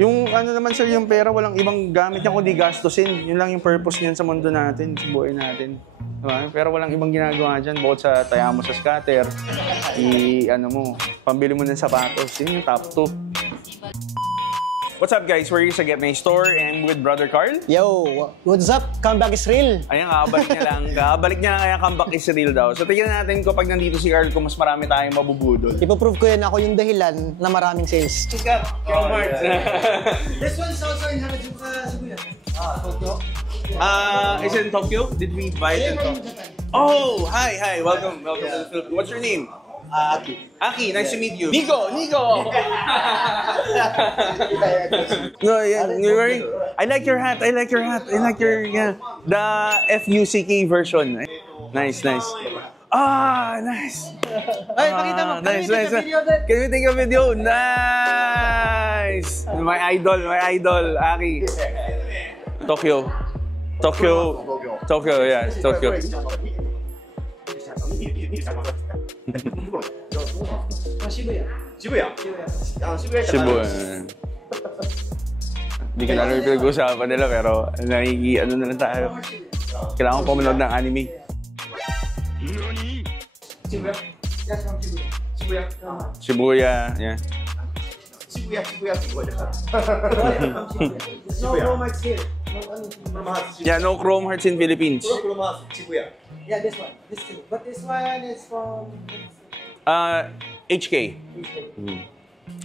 Yung ano naman sir, yung pera, walang ibang gamit niya kundi gastusin. Yun lang yung purpose niyan sa mundo natin, sa buhay natin. Diba? Pero walang ibang ginagawa dyan, bukod sa taya mo sa scatter, ano mo, pambili mo ng sapatos. Yun yung top 2. What's up guys? We're here sa Get My Store and with Brother Carl. Yo, what's up? Comeback is real. Ayan, kakabalik niya lang. Kakabalik niya lang kaya comeback is real daw. So tignan natin ko pag nandito si Carl kung mas marami tayong mabubudol. Ipoprove ko yan, ako yung dahilan na maraming sales. Chika, Walmart. This one is also in Harajuku, Shibuya. Tokyo. Is it in Tokyo? Did we buy it in Tokyo? Oh, hi. Welcome to the Philippines. What's your name? Aki. Aki, nice to meet you. Nico! No, yeah, you're wearing... I like your hat. I like your, yeah. The FUCK version. Nice. Ah, nice. Ay, pakita mo. Nice. Can we take a video of that? Can we take a video? Nice! My idol, Aki. Tokyo, yeah, Tokyo. Shibuya. Hindi ko na alam yung pinag-uusapan nila pero ano na lang tayo. Kailangan ko pumanood ng anime. Shibuya. Yes, from Shibuya. Shibuya, yeah. Shibuya. No Chrome Hearts here. Yeah, no Chrome Hearts in Philippines. Chrome Hearts, Shibuya. Yeah, this one. This two. But this one is from... HK.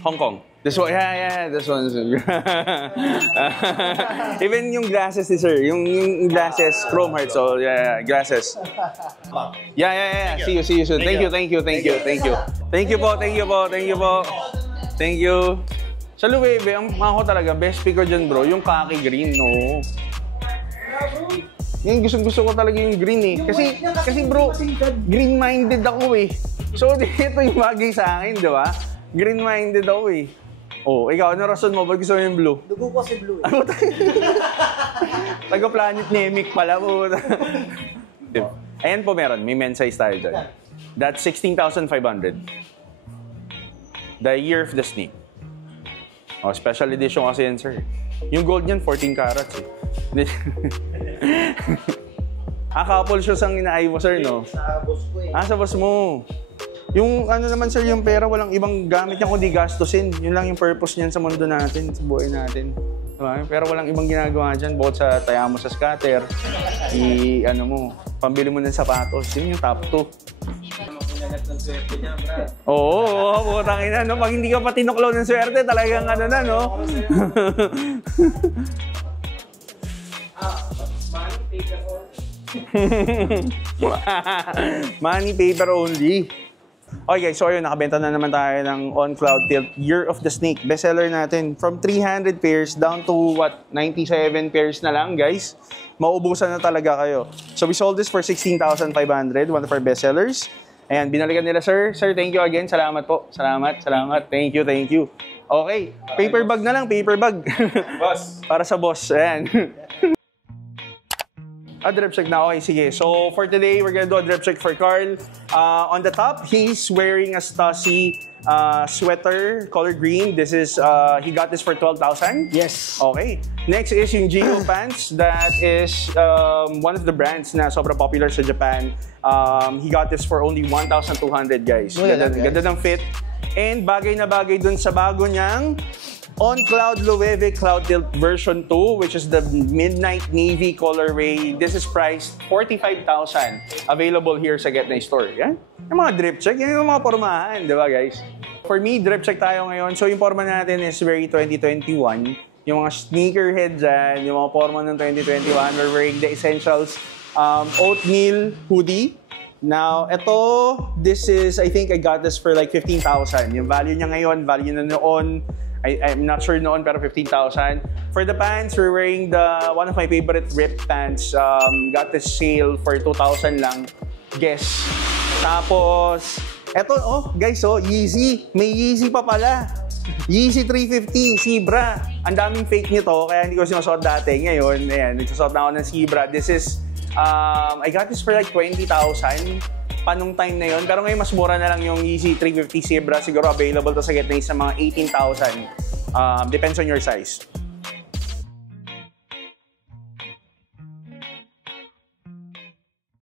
Hong Kong. This one, yeah, this one. Even yung glasses ni sir, yung glasses, Chrome Hearts, so yeah, glasses. Yeah. See you soon. Thank you. Thank you po. Sa Luwebe, ang ako talaga, best pick ko dyan bro, yung khaki green, no? Yung gusto ko talaga yung green eh. Kasi bro, green-minded ako eh. So, dito yung bagay sa akin, di ba? Green-minded ako eh. Oh, ikaw, ano rason mo? Ba't gusto mo yung blue? Dugo ko si blue eh. Taga-planet Nemic pala po. Ayan po meron, may men's size tayo dyan. That's 16,500. The year of the snake. Oh, special edition kasi yan, sir. Yung gold niyan, 14 carats eh. Couple shoes ang inaay mo, sir, no? Sa boss ko eh. Sa boss mo. Yung ano naman, sir, yung pera, walang ibang gamit niya kundi gastusin. Yun lang yung purpose niyan sa mundo natin, sa buhay natin. Diba? Pero walang ibang ginagawa dyan, bukod sa taya mo sa scatter, ano mo, pambili mo ng sapatos. Yun yung top 2. Oo, putang ina, no? Pag hindi ka pa tinuklaw ng swerte, talagang ano na, no? Money paper only. Okay guys, so ayun, nakabenta na naman tayo ng On Cloud Tilt Year of the Snake. Bestseller natin. From 300 pairs down to what? 97 pairs na lang, guys. Maubusan na talaga kayo. So we sold this for 16,500, one of our bestsellers. Ayan, binalikan nila, sir. Sir, thank you again. Salamat po. Salamat. Thank you. Okay, paper bag na lang, paper bag. Boss. Para sa boss. Ayan. Drip check na. Okay, sige. So, for today, we're gonna do a drip check for Carl. On the top, he's wearing a Stasi sweater, color green. This is, he got this for 12,000? Yes. Okay. Next is yung Geo pants. That is one of the brands na sobrang popular sa Japan. He got this for only 1,200, guys. Ganda ng fit. And bagay na bagay dun sa bago niyang On Cloud Loewe Cloud Tilt version 2, which is the Midnight Navy colorway. This is priced 45,000. Available here sa Get My Store. Yan. Yung mga drip check, yan yung mga pormahan, di ba guys? For me, drip check tayo ngayon. So yung porma natin is very 2021. Yung mga sneakerhead dyan, yung mga porma ng 2021, we're wearing the Essentials oatmeal hoodie. Now, this is, I think I got this for like 15,000. Yung value niya ngayon, value na noon, I'm not sure noon, pero 15,000. For the pants, we're wearing one of my favorite ripped pants. Got this sale for 2,000 lang. Guess. Tapos, guys, Yeezy. May Yeezy pa pala. Yeezy 350, Zebra. Ang daming fake nito, kaya hindi ko sinusuot dati. Ngayon, ayan, nagsusuot na ako ng Zebra. This is, I got this for like 20,000. Panong time na yon. Pero ngayon, mas mura na lang yung Yeezy 350 Zebra. Siguro available to sa Get My sa mga 18,000. Depends on your size.